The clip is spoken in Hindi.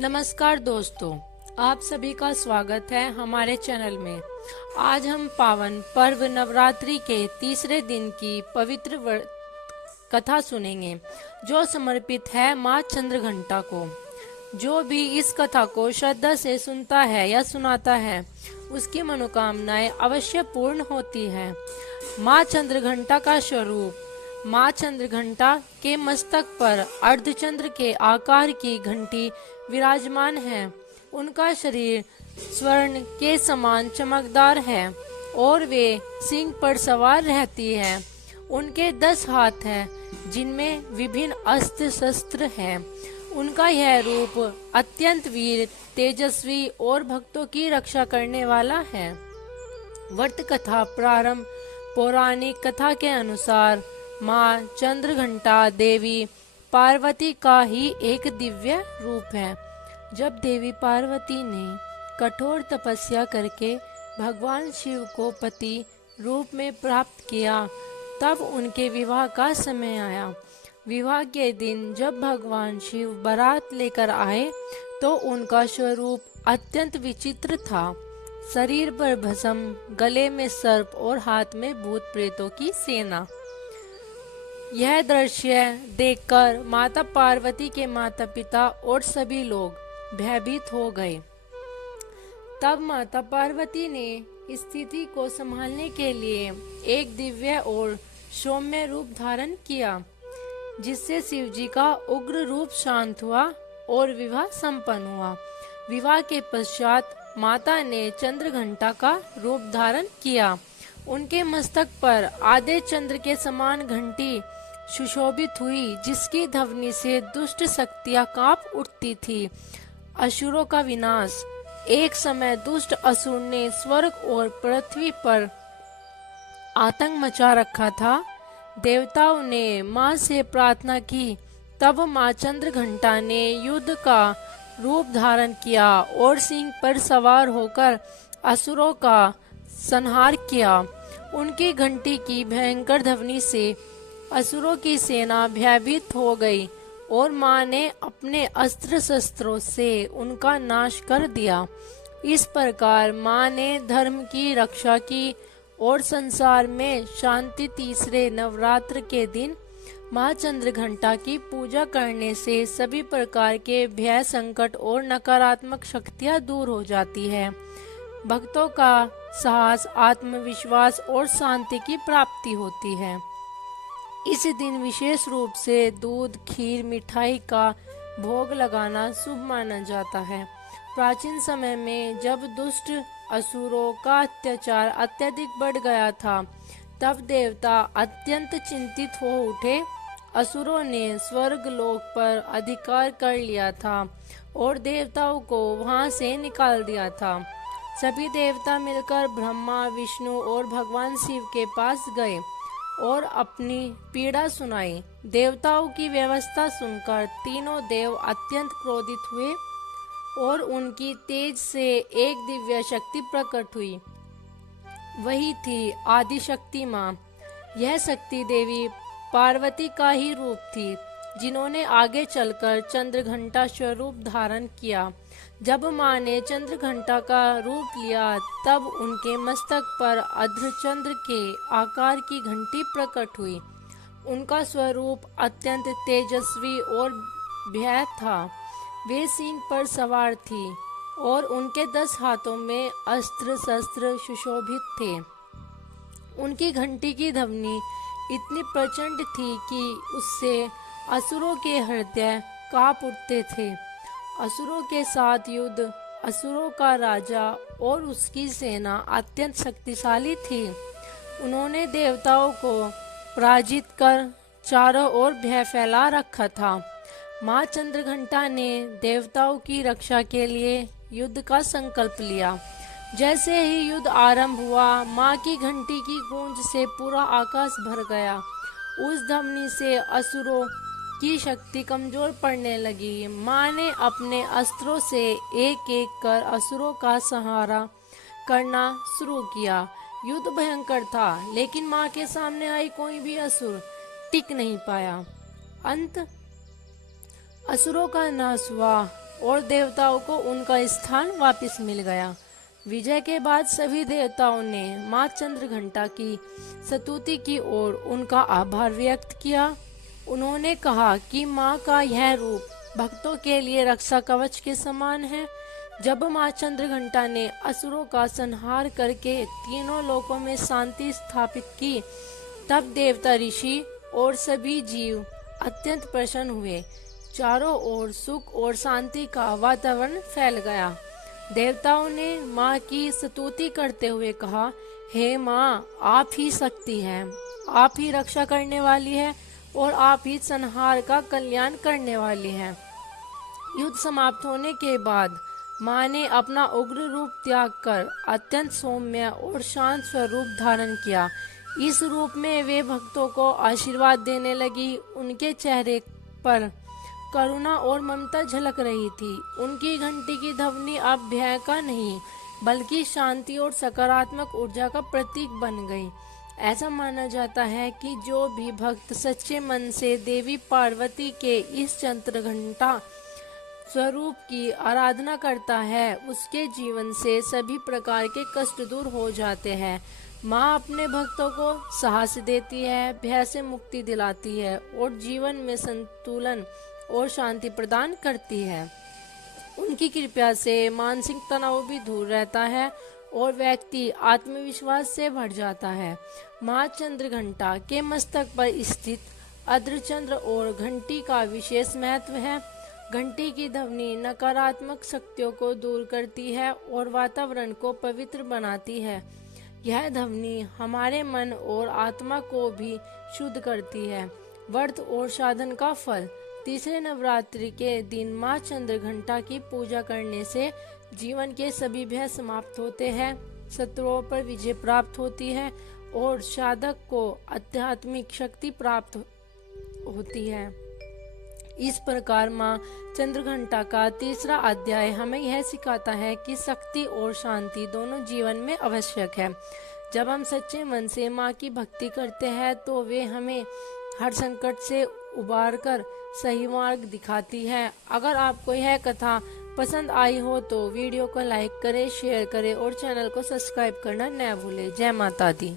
नमस्कार दोस्तों, आप सभी का स्वागत है हमारे चैनल में। आज हम पावन पर्व नवरात्रि के तीसरे दिन की पवित्र कथा सुनेंगे, जो समर्पित है माँ चंद्रघंटा को। जो भी इस कथा को श्रद्धा से सुनता है या सुनाता है, उसकी मनोकामनाएं अवश्य पूर्ण होती है। माँ चंद्रघंटा का स्वरूप। माँ चंद्रघंटा के मस्तक पर अर्धचंद्र के आकार की घंटी विराजमान है। उनका शरीर स्वर्ण के समान चमकदार है और वे सिंह पर सवार रहती है। उनके 10 हाथ हैं, जिनमें विभिन्न अस्त्र शस्त्र हैं। उनका यह रूप अत्यंत वीर, तेजस्वी और भक्तों की रक्षा करने वाला है। वर्त कथा प्रारंभ। पौराणिक कथा के अनुसार माँ चंद्रघंटा देवी पार्वती का ही एक दिव्य रूप है। जब देवी पार्वती ने कठोर तपस्या करके भगवान शिव को पति रूप में प्राप्त किया, तब उनके विवाह का समय आया। विवाह के दिन जब भगवान शिव बारात लेकर आए, तो उनका स्वरूप अत्यंत विचित्र था। शरीर पर भस्म, गले में सर्प और हाथ में भूत प्रेतों की सेना। यह दृश्य देखकर माता पार्वती के माता पिता और सभी लोग भयभीत हो गए। तब माता पार्वती ने स्थिति को संभालने के लिए एक दिव्य और सौम्य रूप धारण किया, जिससे शिव जी का उग्र रूप शांत हुआ और विवाह संपन्न हुआ। विवाह के पश्चात माता ने चंद्रघंटा का रूप धारण किया। उनके मस्तक पर आधे चंद्र के समान घंटी सुशोभित हुई, जिसकी ध्वनि से दुष्ट शक्तियां कांप उठती थी। असुरों का विनाश। एक समय दुष्ट असुर ने स्वर्ग और पृथ्वी पर आतंक मचा रखा था। देवताओं ने माँ से प्रार्थना की। तब माँ चंद्रघंटा ने युद्ध का रूप धारण किया और सिंह पर सवार होकर असुरों का संहार किया। उनकी घंटी की भयंकर ध्वनि से असुरों की सेना भयभीत हो गई और माँ ने अपने अस्त्र शस्त्रों से उनका नाश कर दिया। इस प्रकार माँ ने धर्म की रक्षा की और संसार में शांति। तीसरे नवरात्र के दिन माँ चंद्रघंटा की पूजा करने से सभी प्रकार के भय, संकट और नकारात्मक शक्तियाँ दूर हो जाती है। भक्तों का साहस, आत्मविश्वास और शांति की प्राप्ति होती है। इस दिन विशेष रूप से दूध, खीर, मिठाई का भोग लगाना शुभ माना जाता है। प्राचीन समय में जब दुष्ट असुरों का अत्याचार अत्यधिक बढ़ गया था, तब देवता अत्यंत चिंतित हो उठे। असुरों ने स्वर्ग लोक पर अधिकार कर लिया था और देवताओं को वहां से निकाल दिया था। सभी देवता मिलकर ब्रह्मा, विष्णु और भगवान शिव के पास गए और अपनी पीड़ा सुनाई। देवताओं की व्यवस्था सुनकर तीनों देव अत्यंत क्रोधित हुए और उनकी तेज से एक दिव्य शक्ति प्रकट हुई। वही थी आदि शक्ति माँ। यह शक्ति देवी पार्वती का ही रूप थी, जिन्होंने आगे चलकर चंद्रघंटा स्वरूप धारण किया। जब माँ ने चंद्रघंटा का रूप लिया, तब उनके मस्तक पर अर्धचंद्र के आकार की घंटी प्रकट हुई। उनका स्वरूप अत्यंत तेजस्वी और भय था। वे सिंह पर सवार थी और उनके 10 हाथों में अस्त्र शस्त्र सुशोभित थे। उनकी घंटी की ध्वनि इतनी प्रचंड थी कि उससे असुरों के हृदय कांप उठते थे। असुरों के साथ युद्ध। असुरों का राजा और उसकी सेना अत्यंत शक्तिशाली थी। उन्होंने देवताओं को पराजित कर चारों ओर भय फैला रखा था। माँ चंद्रघंटा ने देवताओं की रक्षा के लिए युद्ध का संकल्प लिया। जैसे ही युद्ध आरंभ हुआ, माँ की घंटी की गूंज से पूरा आकाश भर गया। उस ध्वनि से असुरों की शक्ति कमजोर पड़ने लगी। माँ ने अपने अस्त्रों से एक एक कर असुरों का संहार करना शुरू किया। युद्ध भयंकर था, लेकिन माँ के सामने आई कोई भी असुर टिक नहीं पाया। अंत असुरों का नाश हुआ और देवताओं को उनका स्थान वापस मिल गया। विजय के बाद सभी देवताओं ने माँ चंद्रघंटा की स्तुति की और उनका आभार व्यक्त किया। उन्होंने कहा कि माँ का यह रूप भक्तों के लिए रक्षा कवच के समान है। जब माँ चंद्रघंटा ने असुरों का संहार करके तीनों लोकों में शांति स्थापित की, तब देवता, ऋषि और सभी जीव अत्यंत प्रसन्न हुए। चारों ओर सुख और शांति का वातावरण फैल गया। देवताओं ने माँ की स्तुति करते हुए कहा, हे माँ, आप ही शक्ति हैं, आप ही रक्षा करने वाली है और आप ही संहार का कल्याण करने वाली हैं। युद्ध समाप्त होने के बाद माँ ने अपना उग्र रूप त्याग कर अत्यंत सौम्य और शांत स्वरूप धारण किया। इस रूप में वे भक्तों को आशीर्वाद देने लगी। उनके चेहरे पर करुणा और ममता झलक रही थी। उनकी घंटी की ध्वनि अब भय का नहीं बल्कि शांति और सकारात्मक ऊर्जा का प्रतीक बन गई। ऐसा माना जाता है कि जो भी भक्त सच्चे मन से देवी पार्वती के इस चंद्रघंटा स्वरूप की आराधना करता है, उसके जीवन से सभी प्रकार के कष्ट दूर हो जाते हैं। माँ अपने भक्तों को साहस देती है, भय से मुक्ति दिलाती है और जीवन में संतुलन और शांति प्रदान करती है। उनकी कृपा से मानसिक तनाव भी दूर रहता है और व्यक्ति आत्मविश्वास से भर जाता है। माँ चंद्रघंटा के मस्तक पर स्थित अर्धचंद्र और घंटी का विशेष महत्व है। घंटी की ध्वनि नकारात्मक शक्तियों को दूर करती है और वातावरण को पवित्र बनाती है। यह ध्वनि हमारे मन और आत्मा को भी शुद्ध करती है। व्रत और साधन का फल। तीसरे नवरात्रि के दिन माँ चंद्रघंटा की पूजा करने से जीवन के सभी भय समाप्त होते हैं, शत्रुओं पर विजय प्राप्त होती है और साधक को आध्यात्मिक शक्ति प्राप्त होती है। इस प्रकार माँ चंद्रघंटा का तीसरा अध्याय हमें यह सिखाता है कि शक्ति और शांति दोनों जीवन में आवश्यक है। जब हम सच्चे मन से माँ की भक्ति करते हैं तो वे हमें हर संकट से उबार कर सही मार्ग दिखाती है। अगर आपको यह कथा पसंद आई हो तो वीडियो को लाइक करें, शेयर करें और चैनल को सब्सक्राइब करना न भूलें। जय माता दी।